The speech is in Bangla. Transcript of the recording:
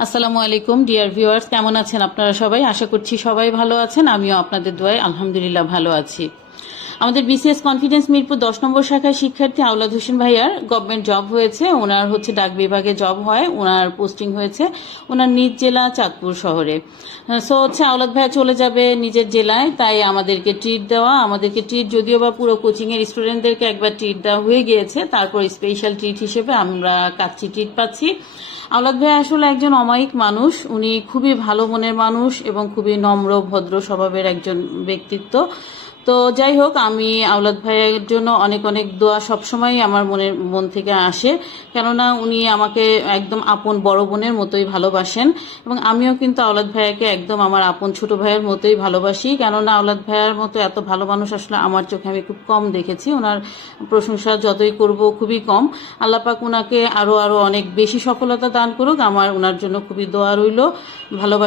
আসসালামু আলাইকুম ডিয়ার ভিউয়ার্স, কেমন আছেন আপনারা সবাই? আশা করছি সবাই ভালো আছেন। আমিও আপনাদের দোয়ায় আলহামদুলিল্লাহ ভালো আছি। আমাদের বিসিএস কনফিডেন্স মিরপুর 10 নম্বর শাখার শিক্ষার্থী আওলাদ হোসেন ভাইয়ার গভর্নমেন্ট জব হয়েছে। ওনার ডাক বিভাগে জব হয়, ওনার পোস্টিং হয়েছে ওনার নিজ জেলা চাঁদপুর শহরে। সো আওলাদ ভাইয়া চলে যাবে নিজের জেলায়, তাই আমাদেরকে ট্রিট যদিও বা পুরো কোচিংয়ের স্টুডেন্টদেরকে একবার ট্রিট দেওয়া হয়ে গিয়েছে, তারপর স্পেশাল ট্রিট হিসেবে আমরা কাচ্চি ট্রিট পাচ্ছি। আওলাদ ভাই আসলে একজন অমায়িক মানুষ, উনি খুবই ভালো মনের মানুষ এবং খুবই নম্র ভদ্র স্বভাবের একজন ব্যক্তিত্ব। তো যাই হোক, আমি আওলাদ ভাইয়ের জন্য অনেক অনেক দোয়া সবসময় আমার মন থেকে আসে, কেননা উনি আমাকে একদম আপন বড় বোনের মতোই ভালোবাসেন এবং আমিও কিন্তু আওলাদ ভাইয়াকে একদম আমার আপন ছোট ভাইয়ের মতোই ভালোবাসি। কেননা আওলাদ ভাইয়ার মতো এত ভালো মানুষ আসলে আমার চোখে আমি খুব কম দেখেছি। ওনার প্রশংসা যতই করব খুবই কম। আল্লাহ পাক ওনাকে আরো আরো অনেক বেশি সফলতা দান করুক। আমার ওনার জন্য খুবই দোয়া রইল, ভালোবাসা।